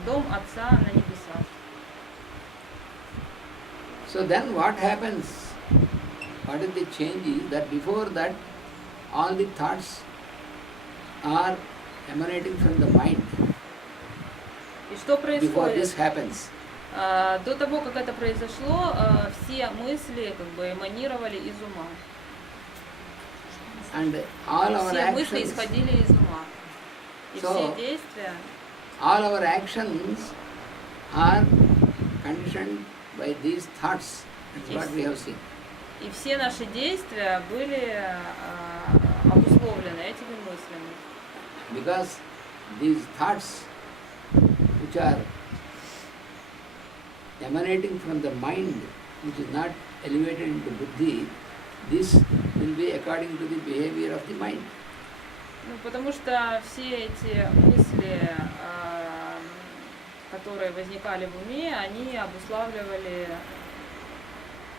в дом Отца на небесах. So then what happens? What is the change is that before that all the thoughts are emanating from the mind. И что Before this происходит? happens. До того, как это произошло, все мысли как бы эманировали из ума. And all our Все мысли actions, исходили из ума. И So, все действия, all our actions are conditioned by these thoughts. That's what we have seen. и все наши действия были обусловлены этими мыслями. Because these thoughts which are emanating from the mind, which is not elevated into buddhi, this will be according to the behavior of the mind. Ну, потому что все эти мысли, которые возникали в уме, они обуславливали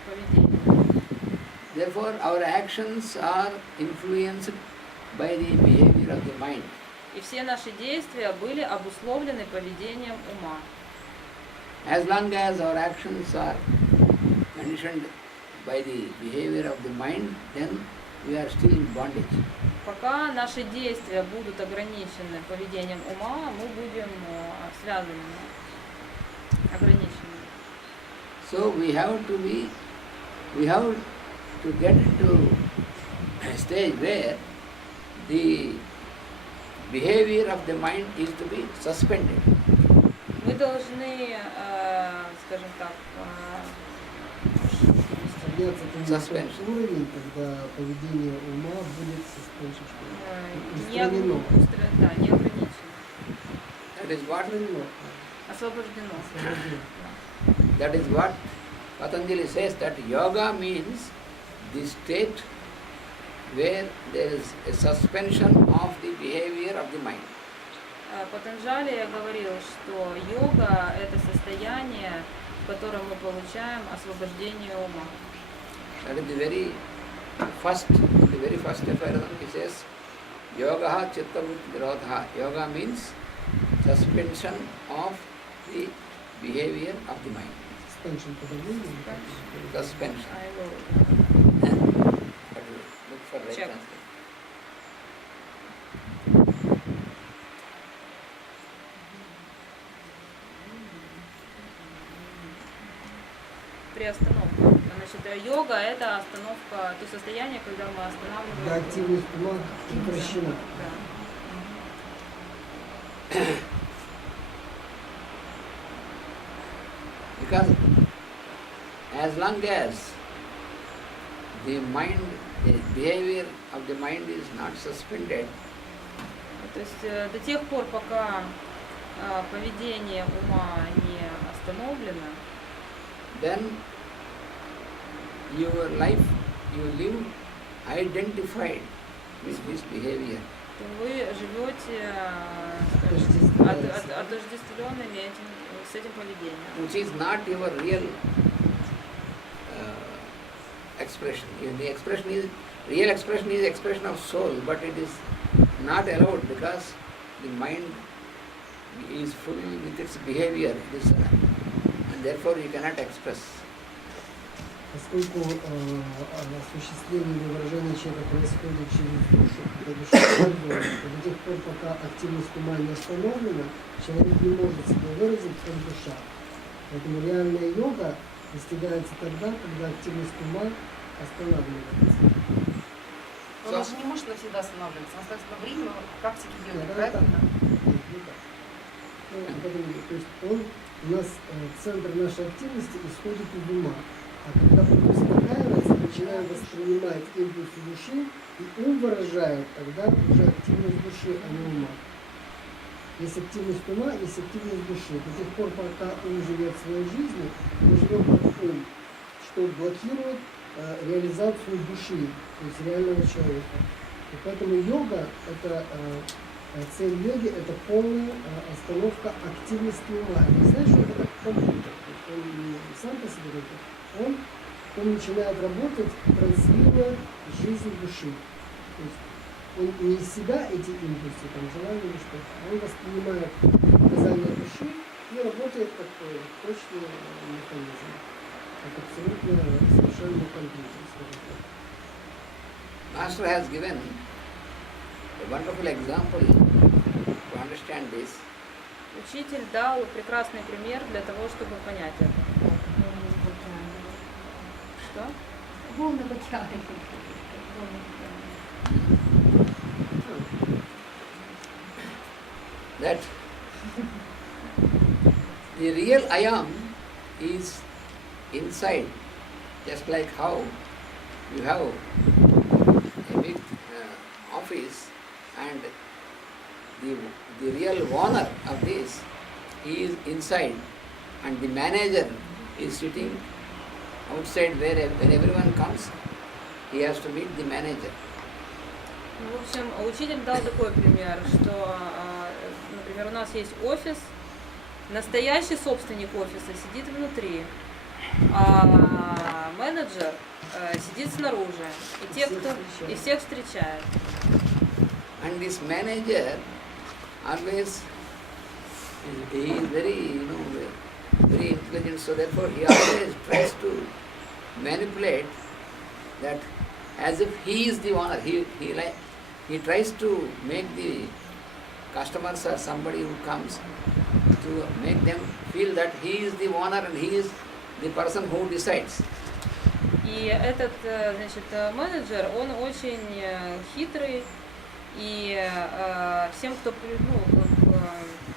поведение. Therefore, our actions are influenced by the behavior of the mind. И все наши действия были обусловлены поведением ума. As long as our actions are conditioned by the behavior of the mind, then we are still in bondage. Пока наши действия будут ограничены поведением ума, мы будем связаны, ограничены. So we have to get into a stage where the behavior of the mind is to be suspended. Мы должны, скажем так, подняться к Suspension. уровень, когда поведение ума будет не устранено. ограничено, That is what освобождено. that is what Patanjali says, that yoga means the state where there is a suspension of the behavior of the mind. Патанджали говорил, что йога – это состояние, в котором мы получаем освобождение ума. That is the very first affair. He says, yoga chitta nirodha. Yoga means suspension of the behavior of the mind. Suspension подавления. Suspension. I will Look for right Check. translation. приостановка. Значит, йога – это остановка, то состояние, когда мы останавливаем. Когда активность ума прекращена. Да. Because as long as the mind, the behavior of the mind is not suspended, То есть до тех пор, пока поведение ума не остановлено, then your life, you live identified with this behavior. то вы живете отождествленными с этим поведением. Which is not your real expression. The real expression is expression of soul, but it is not allowed because the mind is full with its behavior, and therefore you cannot express. Поскольку осуществление или выражение человека происходит через душу, это душа производит, до тех пор, пока активность ума не остановлена, человек не может себя выразить как душа. Поэтому реальная йога достигается тогда, когда активность ума останавливается. Но она же не может навсегда останавливаться, она остается на время практики йоги, Да, правильно? То есть у нас центр нашей активности исходит из ума. А когда ум успокаивается, начинаем воспринимать импульсы души, и ум выражает тогда уже активность души, а не ума. Есть активность ума, есть активность души. До тех пор, пока ум живет своей жизнью, мы живем как ум, что блокирует реализацию души, то есть реального человека. И поэтому йога, это цель йоги, это полная остановка активности ума. Не знаешь, что это как компьютер. Он не сам по себе работает. Он начинает работать, транслируя жизнь души. То есть он не из себя эти импульсы, там, желания или что-то, а он воспринимает указания души точный механизм, как абсолютно совершенный компьютер, скажем так. Master has given a wonderful example to understand this. Учитель дал прекрасный пример для того, чтобы понять это. Что? Волны в океане. That the real I am is inside, just like how you have a big office and the real owner of this, he is inside and the manager is sitting outside where when everyone comes, he has to meet the manager. Ну, в общем, учитель дал такой пример, что, например, у нас есть офис, настоящий собственник офиса сидит внутри, а менеджер сидит снаружи, и те, кто и всех встречает. And this manager always, he is very, very intelligent, so therefore he always tries to manipulate that as if he is the owner. He tries to make the customers or somebody who comes to make them feel that he is the owner and he is the person who decides. И этот, значит, менеджер, он очень хитрый, и всем, кто,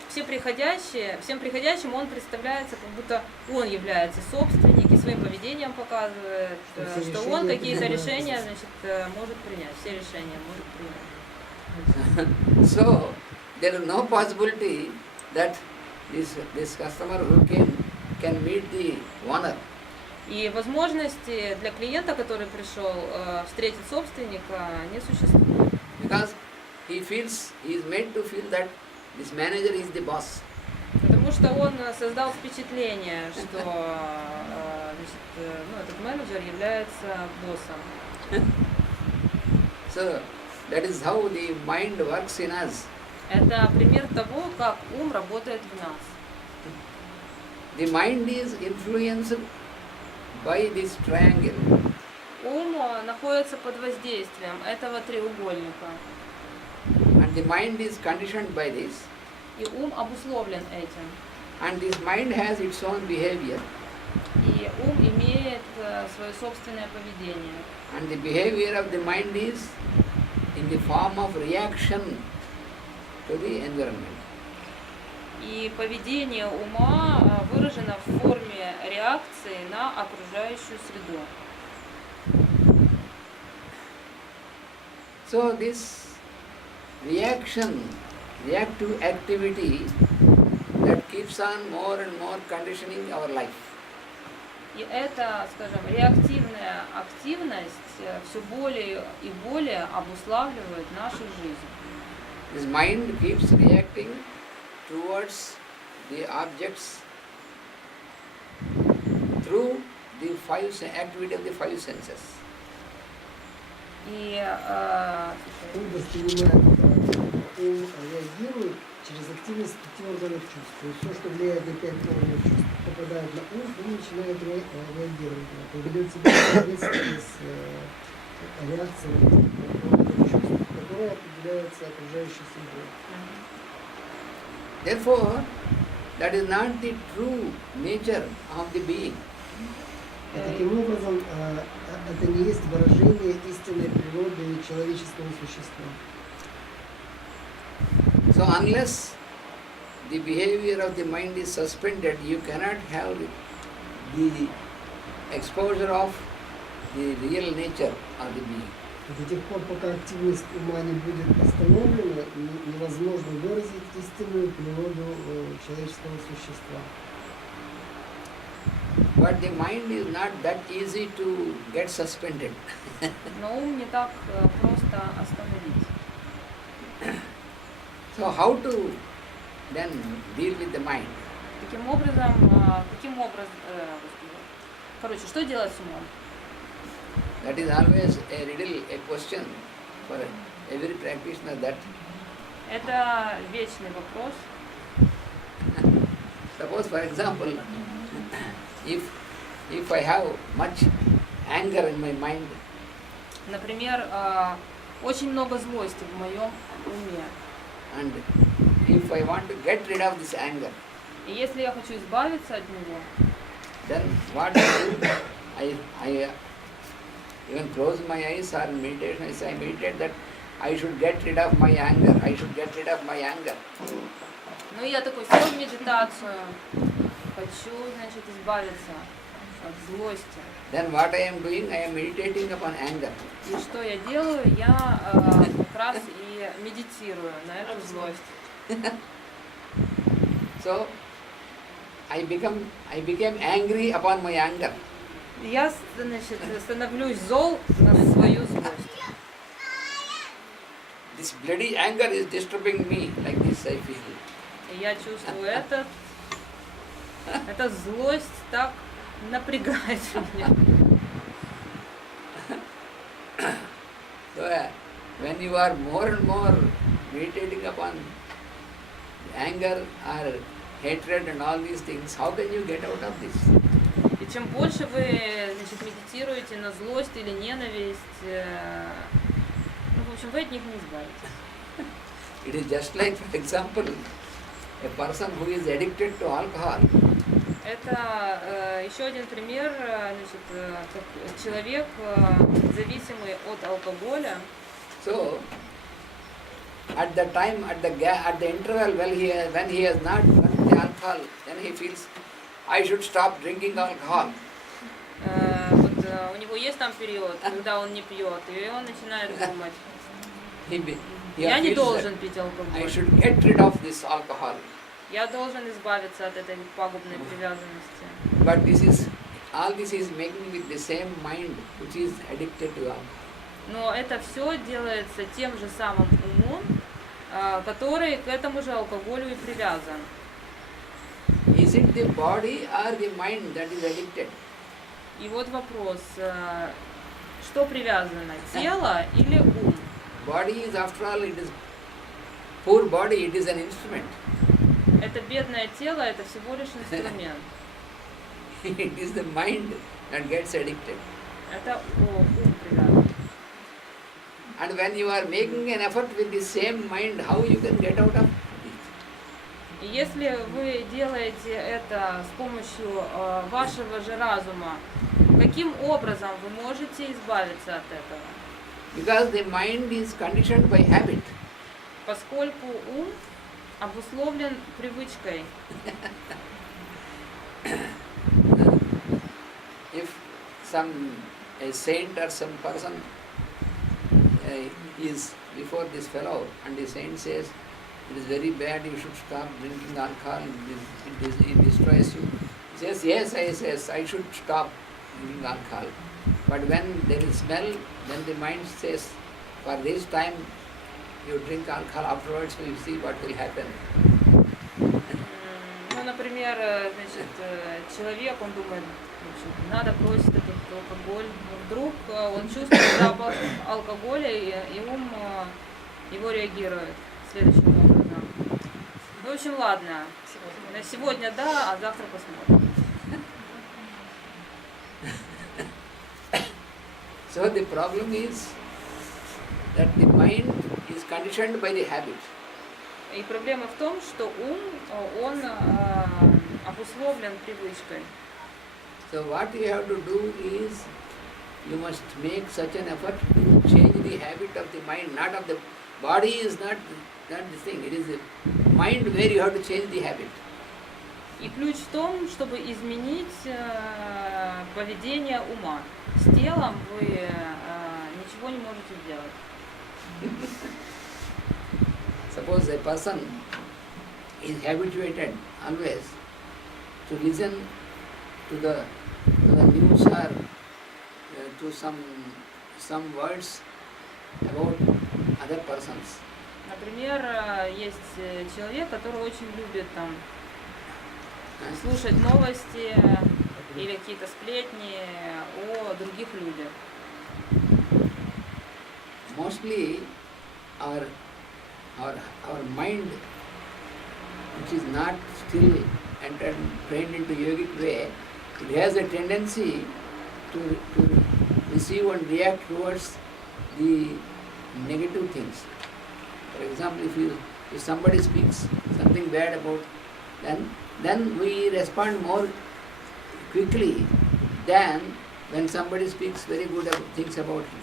всем приходящим он представляется, как будто он является собственник и своим поведением показывает, что он какие-то решения, значит, может принять, все решения может принять. So there is no possibility that this customer who came can meet the owner. И возможности для клиента, который пришел, встретить собственника, не существует. Because he is made to feel that this manager is the boss. Потому что он создал впечатление, что значит, этот менеджер является боссом. So that is how the mind works in us. Это пример того, как ум работает в нас. The mind is influenced by this triangle. Ум находится под воздействием этого треугольника. And the mind is conditioned by this. И ум обусловлен этим. And this mind has its own behavior. И ум имеет свое собственное поведение. And the behavior of the mind is in the form of reaction to the environment. И поведение ума выражено в форме реакции на окружающую среду. So this reactive activity that keeps on more and more conditioning our life. И эта, скажем, реактивная активность все более и более обуславливает нашу жизнь. This mind keeps reacting towards the objects through the activity of the five senses. И Он воспринимает, он реагирует через активность 5 органов чувств. То есть все, что влияет на 5 органов чувств, попадает на ум, он начинает реагировать. Он ведет себя соответственно с реакцией органов чувств, которая определяется окружающей средой. Therefore, that is not the true nature of the being. И таким образом, это не есть выражение истинной природы человеческого существа. So unless the behavior of the mind is suspended, you cannot have the exposure of the real nature of the being. До тех пор, пока активность ума не будет остановлена, невозможно выразить истинную природу человеческого существа. But the mind is not that easy to get suspended. но ум не так просто остановить. So how to then deal with the mind? Каким образом, короче, что делать с умом? That is always a riddle, a question for every practitioner that. Это вечный вопрос. So Suppose, for example, if I have much anger in my mind, Например, очень много злости в моем уме. and if I want to get rid of this anger, И если я хочу избавиться от него, then what I do, I even close my eyes or in meditation, I meditate that I should get rid of my anger, I should get rid of my anger. ну я такой сел в медитацию, хочу, значит, избавиться от злости. Then what I am doing, I am meditating upon anger. И что я делаю? Я как раз и медитирую на эту злость. So I became angry upon my anger. Я, значит, становлюсь зол на свою злость. This bloody anger is disturbing me, like this I feel. И я чувствую эта злость так напрягает меня. So when you are more and more meditating upon anger or hatred and all these things, how can you get out of this? И чем больше вы, значит, медитируете на злость или ненависть, ну, в общем, вы от них не избавитесь. It is just like, for example, a person who is addicted to alcohol. Это еще один пример, значит, как человек, зависимый от алкоголя. So, at the time, at the interval when he has not drunk the alcohol, then he feels, I should stop drinking alcohol. Вот у него есть там период, когда он не пьет, и он начинает думать, я не должен пить I алкоголь. should get rid of this alcohol. Я должен избавиться от этой пагубной привязанности. But all this is making with the same mind which is addicted to alcohol. Но это все делается тем же самым умом, который к этому же алкоголю и привязан. Is it the body or the mind that is addicted? И вот вопрос, что привязано, тело или ум? Body is, after all, it is poor body, it is an instrument. Это бедное тело, это всего лишь инструмент. It is the mind that gets addicted. Это ум привязан. And when you are making an effort with the same mind, how you can get out of it? И если вы делаете это с помощью вашего же разума, каким образом вы можете избавиться от этого? Because the mind is conditioned by habit. Поскольку ум обусловлен привычкой. If a saint or some person is before this fellow and the saint says, it is very bad, you should stop drinking alcohol, it destroys you. He says, yes, I should stop drinking alcohol. But when there is smell, then the mind says, for this time you drink alcohol, afterwards we will see what will happen. Ну, например, значит, человек, он думает, надо бросить этот алкоголь. Но вдруг он чувствует запах алкоголя, и ум его реагирует следующим образом. Ну, в общем, ладно. На сегодня да, а завтра посмотрим. So the problem is that the mind is conditioned by the habit. И проблема в том, что ум, он обусловлен привычкой. So what you have to do is, you must make such an effort to change the habit of the mind, not of the body is not the thing, it is the mind where you have to change the habit. И ключ в том, чтобы изменить поведение ума. С телом вы ничего не можете сделать. Suppose a person is habituated always to listen to the news or to some words about other persons. Например, есть человек, который очень любит там слушать новости или какие-то сплетни о других людях. Mostly our mind, which is not still entered, trained into yogic way, it has a tendency to receive and react towards the negative things. For example, if somebody speaks something bad about, then we respond more quickly than when somebody speaks very good things about him.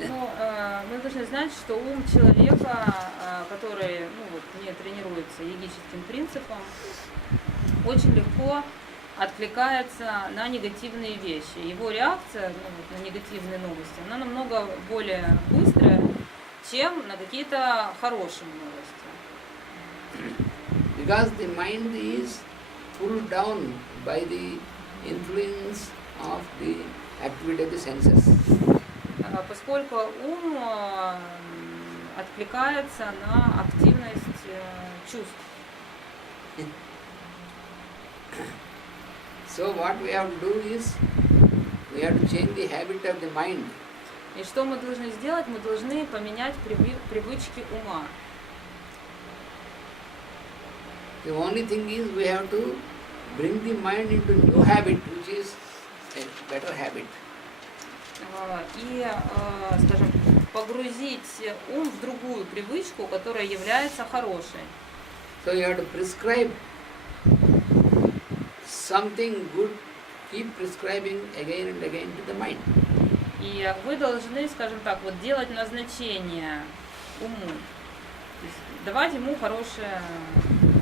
Ну, мы должны знать, что ум человека, который не тренируется йогическим принципом, очень легко откликается на негативные вещи. Его реакция на негативные новости, она намного более быстрая, чем на какие-то хорошие новости. Because the mind is pulled down by the influence of the activity of the senses. Поскольку ум откликается на активность чувств. So what we have to do is, we have to change the habit of the mind. И что мы должны сделать? Мы должны поменять привычки ума. The only thing is we have to bring the mind into new habit, which is a better habit. И, скажем, погрузить ум в другую привычку, которая является хорошей. So you have to prescribe something good, keep prescribing again and again to the mind. И вы должны, скажем так, вот делать назначение уму. То есть давать ему хорошее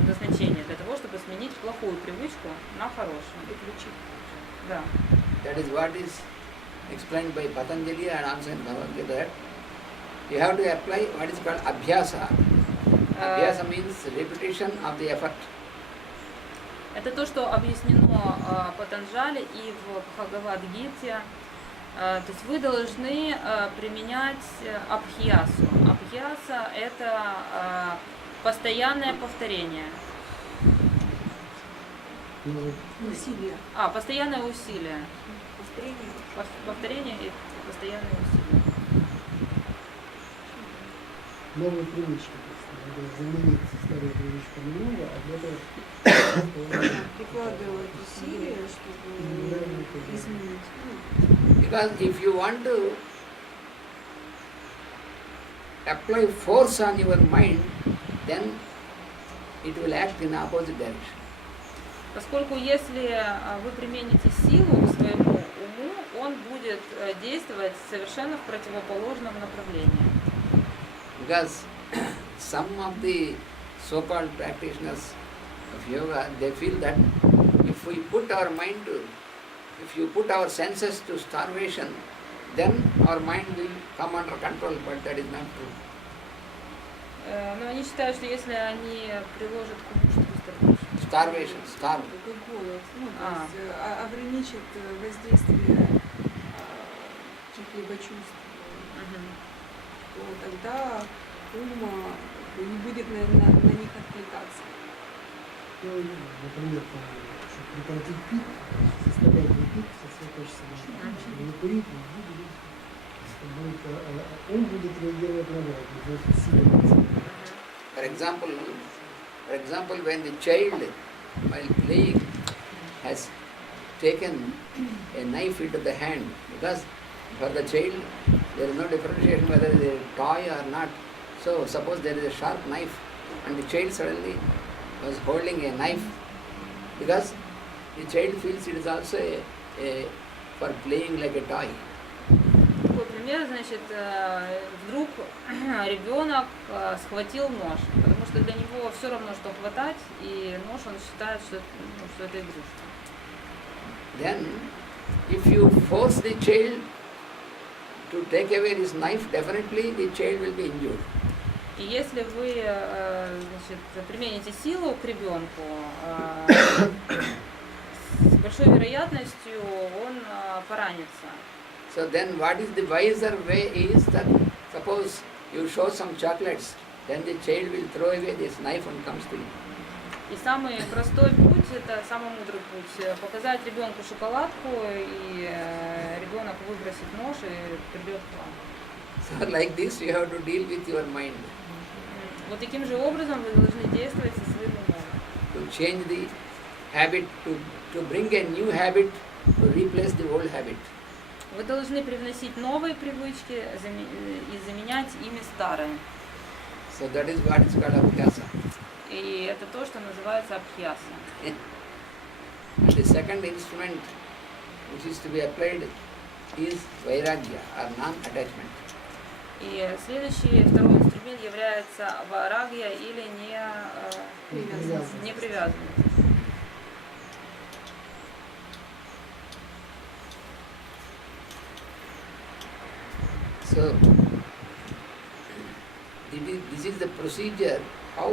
назначение для того, чтобы сменить плохую привычку на хорошую. Да. That is what is explained by Patanjali and also in Bhagavad Gita, that you have to apply what is called abhyasa. Abhyasa means repetition of the effort. Это то, что объяснено Патанджали и в Бхагавад-гите. То есть вы должны применять абхьясу. Абхьяса – это постоянное повторение. Усилия. Постоянное усилие. Повторение и постоянное усилие. Новые привычки. Надо заменить старую привычку на новую, а для этого Прикладывать усилия, чтобы изменить. Because if you want to apply force on your mind, then it will act in opposite direction. Поскольку если вы примените силу к своему уму, он будет действовать совершенно в противоположном направлении. Because some of the so-called practitioners of yoga, they feel that if we put our mind to, if you put our senses to starvation, then our mind will come under control, but that is not true. Но они считают, что если они приложат к уму, что Starvation, starve. Такой голод, ну, то А. есть ограничит воздействие чьих-либо чувств, то тогда ум не будет на них откликаться. Ну, например, чтобы прекратить пить, заставлять не пить со своей качества, не курить, он будет реагировать на это, For example, when the child, while playing, has taken a knife into the hand, because for the child there is no differentiation whether it is a toy or not. So suppose there is a sharp knife and the child suddenly was holding a knife, because the child feels it is also for playing like a toy. Такой пример, значит, вдруг ребенок схватил нож, потому что для него все равно, что хватать, и нож он считает, что это игрушка. Then, if you force the child to take away this knife, definitely the child will be injured. И если вы, значит, примените силу к ребенку, с большой вероятностью он поранится. So then what is the wiser way is that suppose you show some chocolates, then the child will throw away this knife and comes to you. И самый простой путь, это самый мудрый путь, показать ребенку шоколадку, и ребенок выбросит нож и придет к вам. So like this you have to deal with your mind. Вот таким же образом вы должны действовать со своим умом. To change the habit, to bring a new habit to replace the old habit. Вы должны привносить новые привычки и заменять ими старые. So that is what is called abhyasa. И это то, что называется абхьяса. And the second instrument which is to be applied is vairagya or non-attachment. И второй инструмент является варагья или непривязанность. So this is the procedure how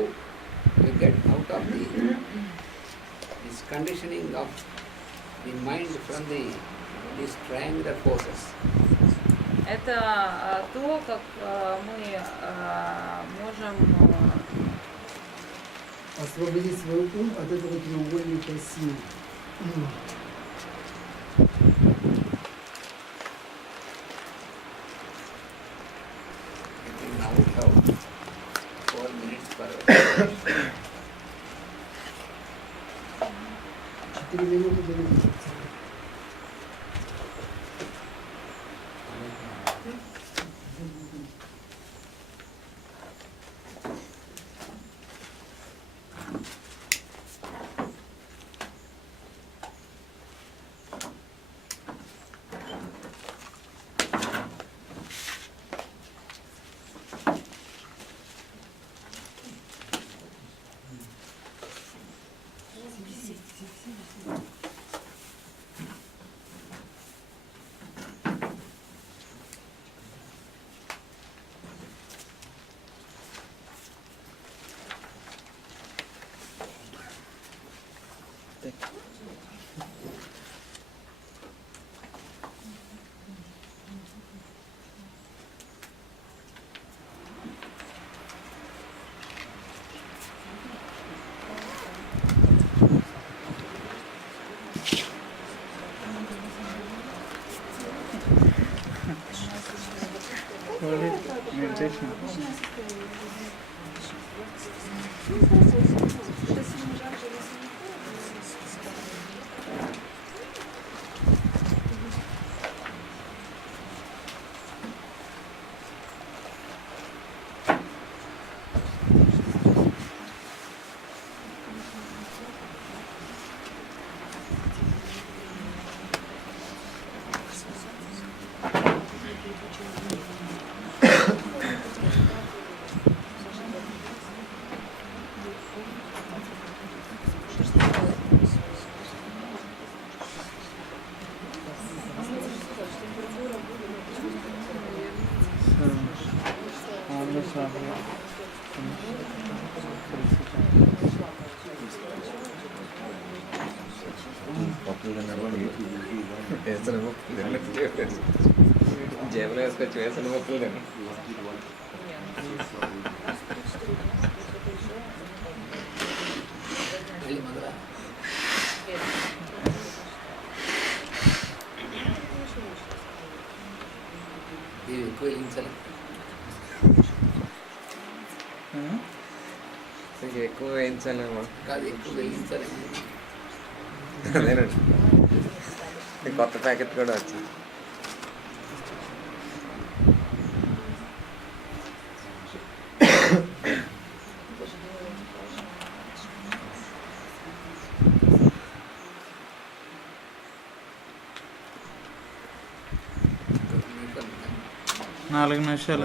we get out of this conditioning of the mind from these triangular forces. Это то, как мы можем освободить свой ум от этого треугольника сил. I think now we have 4 minutes for 4 минуты до медитации. Meditation. ఎక్కువ వేయించాలేమో కాదు ఎక్కువ వేయించాలేమో అదేనండి కొత్త ప్యాకెట్ కూడా వచ్చింది నాలుగు నిమిషాలు